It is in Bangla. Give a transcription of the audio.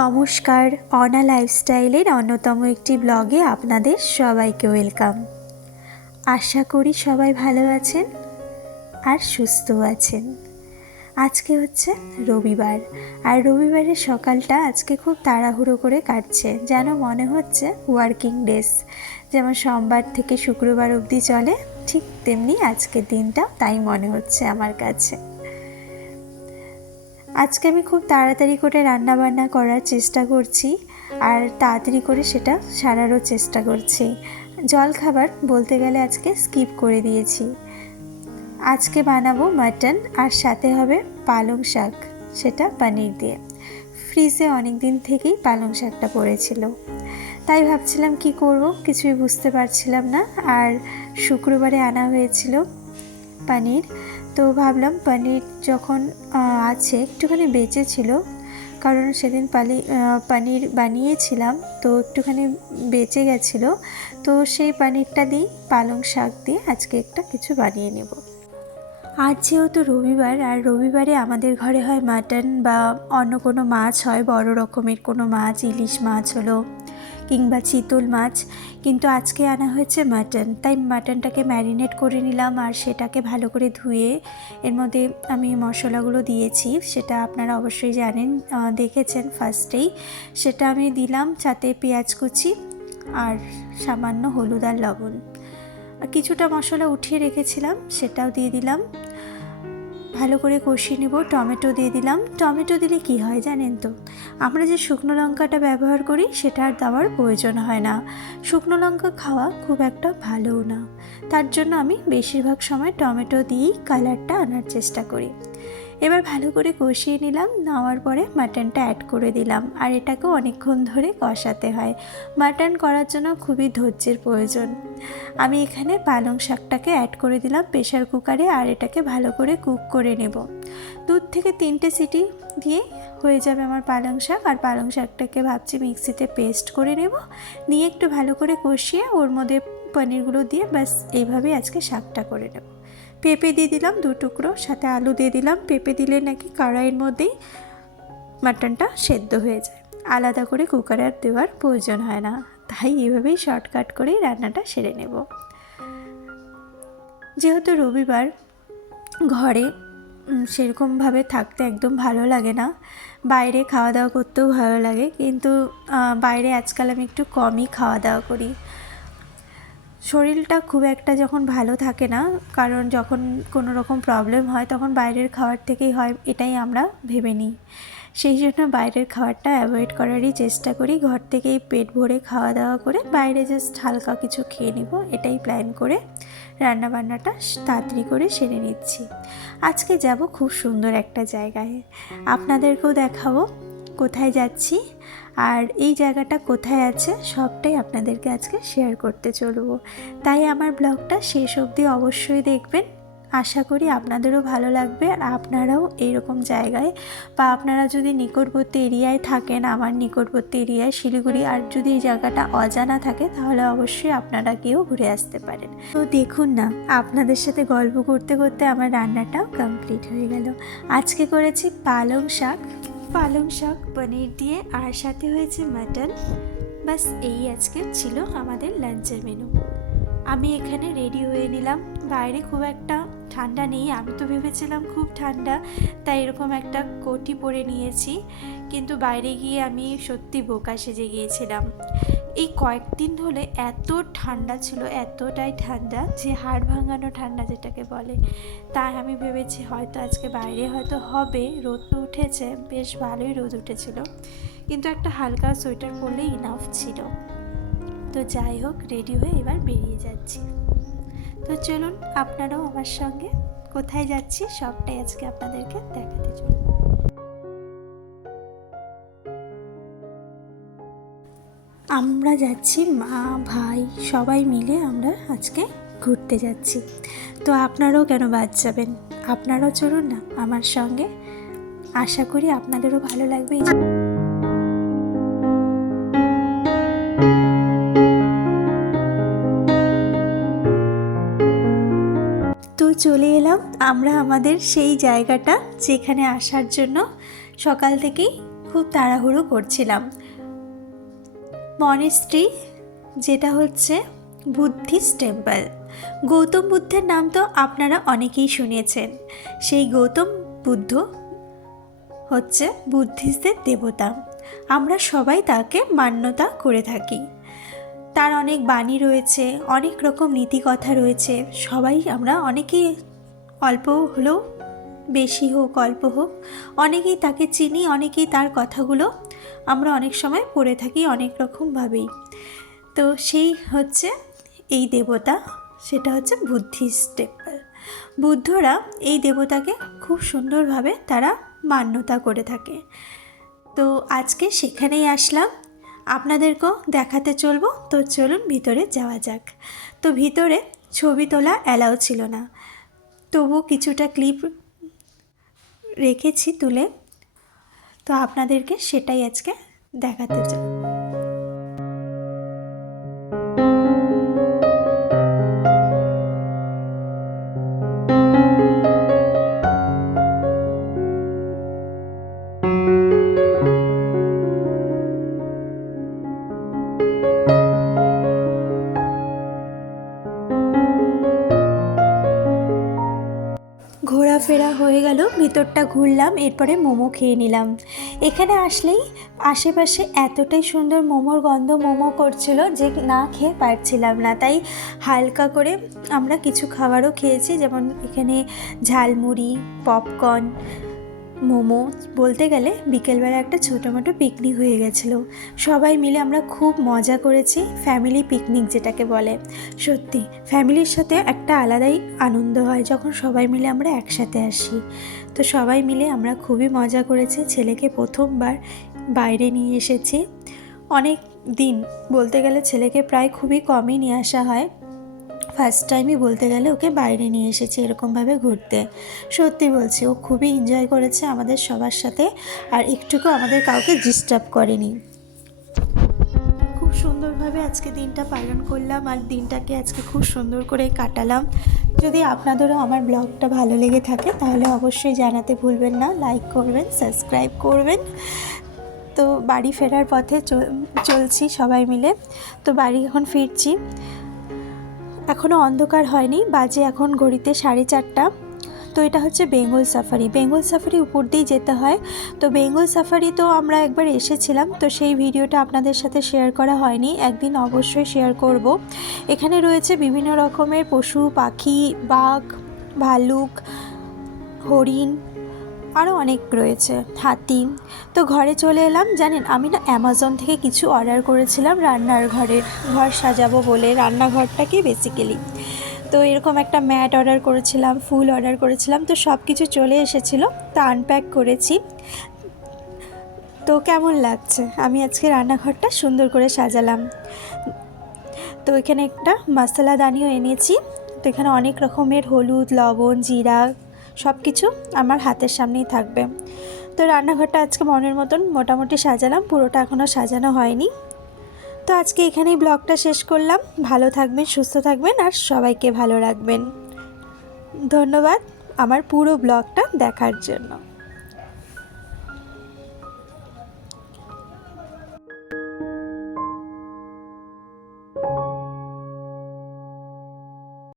নমস্কার, অনা লাইফস্টাইলের অন্যতম একটি ব্লগে আপনাদের সবাইকে ওয়েলকাম। আশা করি সবাই ভালো আছেন আর সুস্থ আছেন। আজকে হচ্ছে রবিবার, আর রবিবারের সকালটা আজকে খুব তাড়াহুড়ো করে কাটছে। যেন মনে হচ্ছে ওয়ার্কিং ডেস যেমন সোমবার থেকে শুক্রবার অবধি চলে, ঠিক তেমনি আজকের দিনটা তাই মনে হচ্ছে আমার কাছে। আজকে আমি খুব তাড়াতাড়ি করে রান্না বান্না করার চেষ্টা করছি আর তাড়াতাড়ি করে সেটা সারারও চেষ্টা করছি। জল খাবার বলতে গেলে আজকে স্কিপ করে দিয়েছি। আজকে বানাবো মাটন আর সাথে হবে পালং শাক, সেটা পনির দিয়ে। ফ্রিজে অনেক দিন থেকেই পালং শাকটা পড়েছিল। তাই ভাবছিলাম কি করব কিছুই বুঝতে পারছিলাম না। আর শুক্রবারে আনা হয়েছিল পানির। তো ভাবলাম পনির যখন আছে, একটুখানি বেঁচে ছিল, কারণ সেদিন পালি পনির বানিয়েছিলাম, তো একটুখানি বেঁচে গেছিল, তো সেই পনিরটা দিই, পালং শাক দিয়ে আজকে একটা কিছু বানিয়ে নেব। আজ যেহেতু রবিবার, আর রবিবারে আমাদের ঘরে হয় মাটন বা অন্য কোনো মাছ হয়, বড় রকমের কোনো মাছ, ইলিশ মাছ হলো কিংবা চিতল মাছ, কিন্তু আজকে আনা হয়েছে মাটন। তাই মাটনটাকে ম্যারিনেট করে নিলাম আর সেটাকে ভালো করে ধুয়ে এর মধ্যে আমি মশলাগুলো দিয়েছি। সেটা আপনারা অবশ্যই জানেন দেখেছেন ফার্স্টেই সেটা আমি দিলাম সাথে পেঁয়াজ কুচি আর সামান্য হলুদ আর লবণ। কিছুটা মশলা উঠিয়ে রেখেছিলাম, সেটাও দিয়ে দিলাম। ভালো করে কষিয়ে নেব, টমেটো দিয়ে দিলাম। টমেটো দিলে কি হয় জানেন তো? আমরা যে শুকনো লঙ্কাটা ব্যবহার করি, সেটা আর দেওয়ার প্রয়োজন হয় না। শুকনো লঙ্কা খাওয়া খুব একটা ভালোও না। তার জন্য আমি বেশিরভাগ সময় টমেটো দিয়েই কালারটা আনার চেষ্টা করি। এবার ভালো করে কষিয়ে নিলাম, নেওয়ার পরে মাটনটা অ্যাড করে দিলাম। আর এটাকেও অনেকক্ষণ ধরে কষাতে হয়। মাটন করার জন্য খুবই ধৈর্যের প্রয়োজন। আমি এখানে পালং শাকটাকে অ্যাড করে দিলাম প্রেশার কুকারে আর এটাকে ভালো করে কুক করে নেব। দুধ থেকে তিনটে সিটি দিয়ে হয়ে যাবে আমার পালং শাক। আর পালং শাকটাকে ভাবছি মিক্সিতে পেস্ট করে নেব। নিয়ে একটু ভালো করে কষিয়ে ওর মধ্যে পনিরগুলো দিয়ে ব্যাস, এইভাবেই আজকে শাকটা করে নেব। পেঁপে দিয়ে দিলাম দু টুকরো, সাথে আলু দিয়ে দিলাম। পেঁপে দিলে নাকি কড়াইয়ের মধ্যেই মাটনটা সেদ্ধ হয়ে যায়। আলাদা করে কুকারে আর দেওয়ার প্রয়োজন হয় না। তাই এভাবেই শর্টকাট করেই রান্নাটা সেরে নেব। যেহেতু রবিবার, ঘরে সেরকমভাবে থাকতে একদম ভালো লাগে না। বাইরে খাওয়া দাওয়া করতেও ভালো লাগে। কিন্তু বাইরে আজকাল আমি একটু কমই খাওয়া দাওয়া করি। শরীরটা খুব একটা যখন ভালো থাকে না, কারণ যখন কোনো রকম প্রবলেম হয় তখন বাইরের খাবার থেকেই হয়, এটাই আমরা ভেবে নিই। সেই জন্য বাইরের খাবারটা অ্যাভয়েড করারই চেষ্টা করি, ঘর থেকেই পেট ভরে খাওয়া দাওয়া করে বাইরে জাস্ট হালকা কিছু খেয়ে নিব, এটাই প্ল্যান করে রান্না বান্নাটা তাড়াতাড়ি করে সেরে নিচ্ছি। আজকে যাব খুব সুন্দর একটা জায়গায়। আপনাদেরকেও দেখাবো, কোথায় যাচ্ছি? আর এই জায়গাটা কোথায় আছে সবটাই আপনাদেরকে আজকে শেয়ার করতে চলবো। তাই আমার ব্লগটা শেষ অবধি অবশ্যই দেখবেন। আশা করি আপনাদেরও ভালো লাগবে আর আপনারাও এইরকম জায়গায় বা আপনারা যদি নিকটবর্তী এরিয়ায় থাকেন, আমার নিকটবর্তী এরিয়ায় শিলিগুড়ি আর যদি এই জায়গাটা অজানা থাকে তাহলে অবশ্যই আপনারা গিয়েও ঘুরে আসতে পারেন। তো দেখুন না, আপনাদের সাথে গল্প করতে করতে আমার রান্নাটাও কমপ্লিট হয়ে গেল। আজকে করেছি পালং শাক। পালং শাক, পনির দিয়ে আর সাথে হয়েছে মাটন। বাস এই আজকে ছিল আমাদের লাঞ্চের মেনু আমি এখানে রেডি হয়ে নিলাম। বাইরে খুব একটা ঠান্ডা নেই। আমি তো ভেবেছিলাম খুব ঠান্ডা, তাই এরকম একটা কোটি পরে নিয়েছি। কিন্তু বাইরে গিয়ে আমি সত্যি বোকা সেজে গিয়েছিলাম। এই কয়েকদিন হলে এত ঠান্ডা ছিল, এতটাই ঠান্ডা যে হাড় ভাঙানো ঠান্ডা যেটাকে বলে। তাই আমি ভেবেছি হয়তো আজকে বাইরে হয়তো হবে, রোদ তো উঠেছে, বেশ ভালোই রোদ উঠেছিল। কিন্তু একটা হালকা সোয়েটার পরলেই ইনাফ ছিল। তো যাই হোক রেডি হয়ে এবার বেরিয়ে যাচ্ছি। তো চলুন, আপনারাও আমার সঙ্গে কোথায় যাচ্ছি, সবটাই আজকে আপনাদেরকে দেখাতে চলুন। আমরা যাচ্ছি, মা, ভাই, সবাই মিলে আমরা আজকে ঘুরতে যাচ্ছি। তো আপনারাও কেন বাদ যাবেন? আপনারাও চলুন না আমার সঙ্গে। আশা করি আপনাদেরও ভালো লাগবে। তো চলে এলাম আমরা আমাদের সেই জায়গাটা যেখানে আসার জন্য সকাল থেকেই খুব তাড়াহুড়ো করছিলাম। মনেস্ট্রি যেটা হচ্ছে বুদ্ধিস্ট টেম্পল। গৌতম বুদ্ধের নাম তো আপনারা অনেকেই শুনেছেন। সেই গৌতম বুদ্ধ হচ্ছে বুদ্ধিস্টদের দেবতা। আমরা সবাই তাকে মান্যতা করে থাকি। তার অনেক বাণী রয়েছে, অনেক রকম নীতিকথা রয়েছে। সবাই আমরা অনেকেই অল্প হলেও বেশি হোক, অল্প হোক, অনেকেই তাকে চিনি, অনেকেই তার কথাগুলো আমরা অনেক সময় পড়ে থাকি অনেক রকমভাবেই। তো সেই হচ্ছে এই দেবতা, সেটা হচ্ছে বুদ্ধিস্ট টেম্পল। বুদ্ধরা এই দেবতাকে খুব সুন্দরভাবে তারা মান্যতা করে থাকে। তো আজকে সেখানেই আসলাম। আপনাদেরকেও দেখাতে চলবো। তো চলুন ভিতরে যাওয়া যাক। তো ভিতরে ছবি তোলা অ্যালাউ ছিল না। তবু কিছুটা ক্লিপ রেখেছি তুলে। তো আপনাদেরকে সেটাই আজকে দেখাতে চাই। ভিতরটা ঘুরলাম, এরপরে মোমো খেয়ে নিলাম। এখানে আসলেই আশেপাশে এতটাই সুন্দর মোমোর গন্ধ মোমো করছিল যে না খেয়ে পারছিলাম না। তাই হালকা করে আমরা কিছু খাবারও খেয়েছি, যেমন এখানে ঝালমুড়ি, পপকর্ন, মোমো বলতে গেলে বিকেলবেলা একটা মোটো পিকনিক হয়ে গেছিল। সবাই মিলে আমরা খুব মজা করেছি ফ্যামিলি পিকনিক যেটাকে বলে। সত্যি ফ্যামিলির সাথে একটা আলাদাই আনন্দ হয় যখন সবাই মিলে আমরা একসাথে আসি। তো সবাই মিলে আমরা খুবই মজা করেছি। ছেলেকে প্রথমবার বাইরে নিয়ে এসেছি। অনেক দিন বলতে গেলে ছেলেকে প্রায় খুবই কমই নিয়ে আসা হয়। ফার্স্ট টাইমই বলতে গেলে ওকে বাইরে নিয়ে এসেছি এরকমভাবে ঘুরতে। সত্যি বলছি, ও খুবই এনজয় করেছে আমাদের সবার সাথে আর একটুকু আমাদের কাউকে ডিস্টার্ব করেনি। খুব সুন্দরভাবে আজকে দিনটা পালন করলাম আর দিনটাকে আজকে খুব সুন্দর করে কাটালাম। যদি আপনাদেরও আমার ব্লগটা ভালো লেগে থাকে, তাহলে অবশ্যই জানাতে ভুলবেন না লাইক করবেন সাবস্ক্রাইব করবেন। তো বাড়ি ফেরার পথে চল- চলছি সবাই মিলে। তো বাড়ি এখন ফিরছি। এখনও অন্ধকার হয়নি, বাজে এখন ঘড়িতে সাড়ে চারটা। তো এটা হচ্ছে বেঙ্গল সাফারি। বেঙ্গল সাফারি উপর দিয়েই যেতে হয়। তো বেঙ্গল সাফারি তো আমরা একবার এসেছিলাম, তো সেই ভিডিওটা আপনাদের সাথে শেয়ার করা হয়নি। একদিন অবশ্যই শেয়ার করব। এখানে রয়েছে বিভিন্ন রকমের পশু, পাখি, বাঘ, ভালুক, হরিণ আরও অনেক রয়েছে, হাতি। তো ঘরে চলে এলাম। জানেন, আমি না অ্যামাজন থেকে কিছু অর্ডার করেছিলাম রান্নার ঘরের। ঘর সাজাবো বলে। রান্নাঘরটাকে বেসিক্যালি তো এরকম একটা ম্যাট অর্ডার করেছিলাম, ফুল অর্ডার করেছিলাম, তো সব কিছু চলে এসেছিল, তা আনপ্যাক করেছি। তো কেমন লাগছে? আমি আজকে রান্নাঘরটা সুন্দর করে সাজালাম। তো এখানে একটা মশলা দানিও এনেছি, তো এখানে অনেক রকমের হলুদ, লবণ, জিরা সব কিছু আমার হাতের সামনেই থাকবে। তো রান্নাঘরটা আজকে মনের মতন মোটামুটি সাজালাম, পুরোটা এখনও সাজানো হয়নি। তো আজকে এখানেই ব্লগটা শেষ করলাম। ভালো থাকবেন, সুস্থ থাকবেন আর সবাইকে ভালো রাখবেন। ধন্যবাদ আমার পুরো ব্লগটা দেখার জন্য।